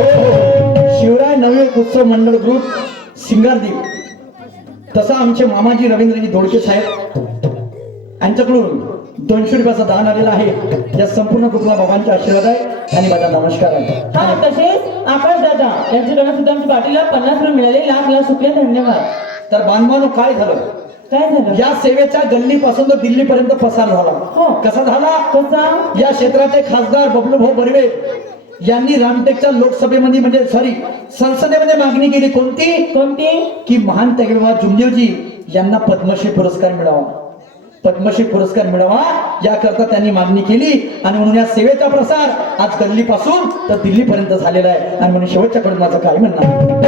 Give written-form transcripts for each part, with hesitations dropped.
शिवराय नवयुग उत्सव मंडळ ग्रुप सिंगारदीप, तसा आमचे मामाजी रवींद्रजी दोडके साहेब यांच्याकडून 200 रुपयाचा दान आलेला आहे. या संपूर्ण ग्रुपला बाबांचे आशीर्वाद आहे आणि माझा नमस्कार आहे. हा, तसेच आकाश दादा यांच्याकडून सुद्धा आमच्या पार्टीला 50 रुपये मिळाले. लाख लाख शुक्रिया, धन्यवाद. तर बांधवानो काय झालं, काय झालं? या सेवेच्या गल्लीपासून तर दिल्लीपर्यंत पसार झाला. हो. कसा झाला? कसा? या क्षेत्राचे खासदार बबलूभाऊ बर्वे यांनी रामटेकच्या लोकसभेमध्ये म्हणजे सॉरी संसदेमध्ये मागणी केली. कोणती? की महान त्यागबाबा जुमदेवजी यांना पद्मश्री पुरस्कार मिळावा, पद्मश्री पुरस्कार मिळावा याकरता त्यांनी मागणी केली. आणि म्हणून या सेवेचा प्रसार आज गल्लीपासून तर दिल्लीपर्यंत झालेला आहे. आणि म्हणून शेवटच्याकडून माझं काय म्हणणं,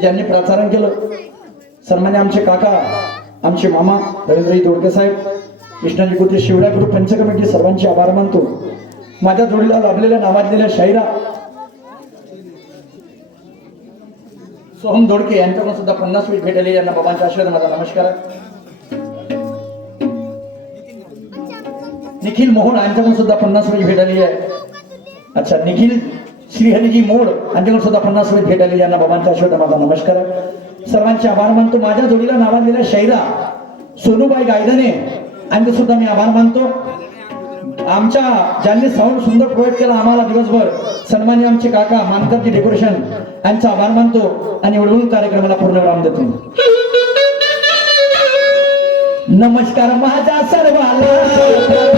ज्यांनी प्रसारण केलं. सन्मान्य आमचे काका, आमचे मामा रवींद्रजी दोडके साहेब, कृष्णाजी कुत्रे, शिवराय ग्रुप पंच कमिटी, सर्वांचे आभार मानतो. माझ्या जोडीला लाभलेल्या नावाजलेल्या शाहिरा सोहम दोडके यांच्याकडून सुद्धा 50 रुपये भेटले. यांना बाबांच्या आशीर्वाद, माझा नमस्कार. निखिल मोहोळ यांच्याकडून सुद्धा 50 रुपये भेटली आहे. अच्छा, निखिल श्रीहरीजी मोड यांच्याकडून सुद्धा 50 रुपये भेटले. यांना बाबांच्या आशीर्वाद, माझा नमस्कार. सर्वांचे आभार मानतो. माझ्या जोडीला नावाजलेल्या शाहिरा सोनूबाई गायधने यांचे सुद्धा मी आभार मानतो. आमच्या ज्यांनी साऊंड सुंदर प्रोव्हाइड केला आम्हाला दिवसभर, सन्मान्य आमचे काका मानकरजी डेकोरेशन यांचा आभार मानतो. आणि एवढून कार्यक्रमाला पूर्णविराम देतो. नमस्कार माझ्या सर्वांना.